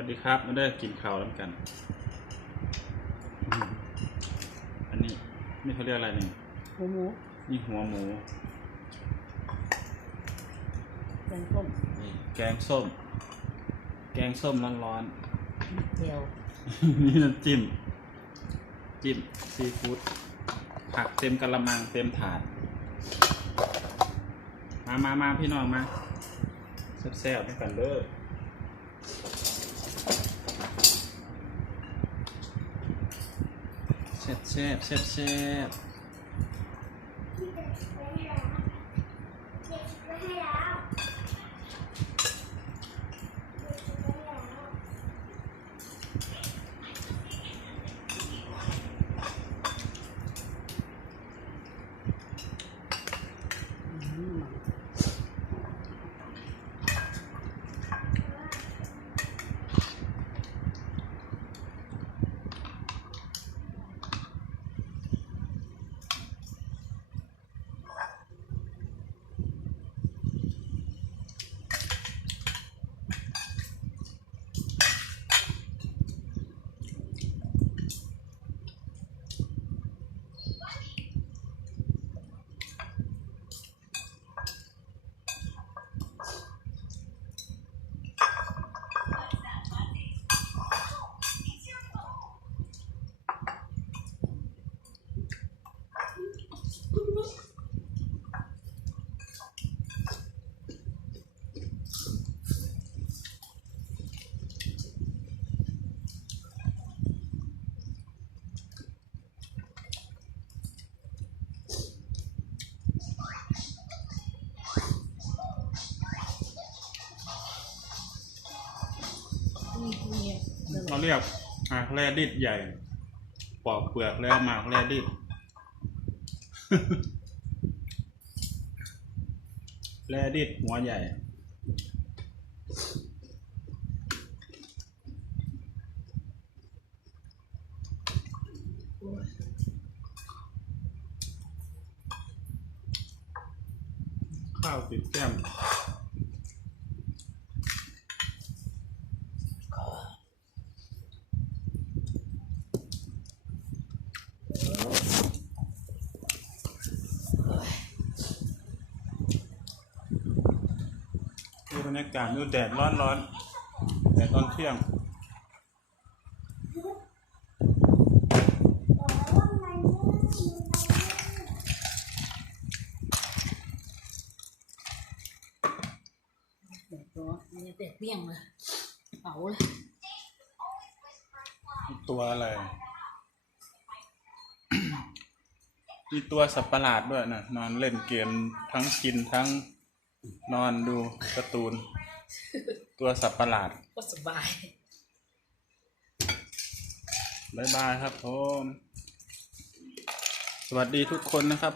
วัสดีครับมาได้กินข้าวแล้วกันอืมอันนี้นี่เขาเรียกอะไรนี่หมูหมูนี่หัวหมู แกงส้มนี่แกงส้ม แกงส้มร้อนเจียวๆ นี่น้ำจิ้ม จิ้มซีฟู้ดผักเต็มกระมังเต็มถาด มามามาพี่น้องมาแซ่บๆด้วยกันเด้อแซ่บแซ่บแซ่บ เราเรียกหมากแร่ดิดใหญ่ ปอกเปลือกแล้วหมากแร่ดิดแร่ดิดหัวใหญ่ข้าวติดแก้ม บรรยากาศดูแดดร้อนร้อนๆแดดตอนเที่ยงเด็ดร้อนมันจะเด็ดเปี้ยงเลยเป๋าเลยตัวอะไร มีตัวสัตว์ประหลาดด้วยนะนอนเล่นเกมทั้งกินทั้ง นอนดูการ์ตูน ตัวสัตว์ประหลาดก็สบาย บายบายครับผม สวัสดีทุกคนนะครับ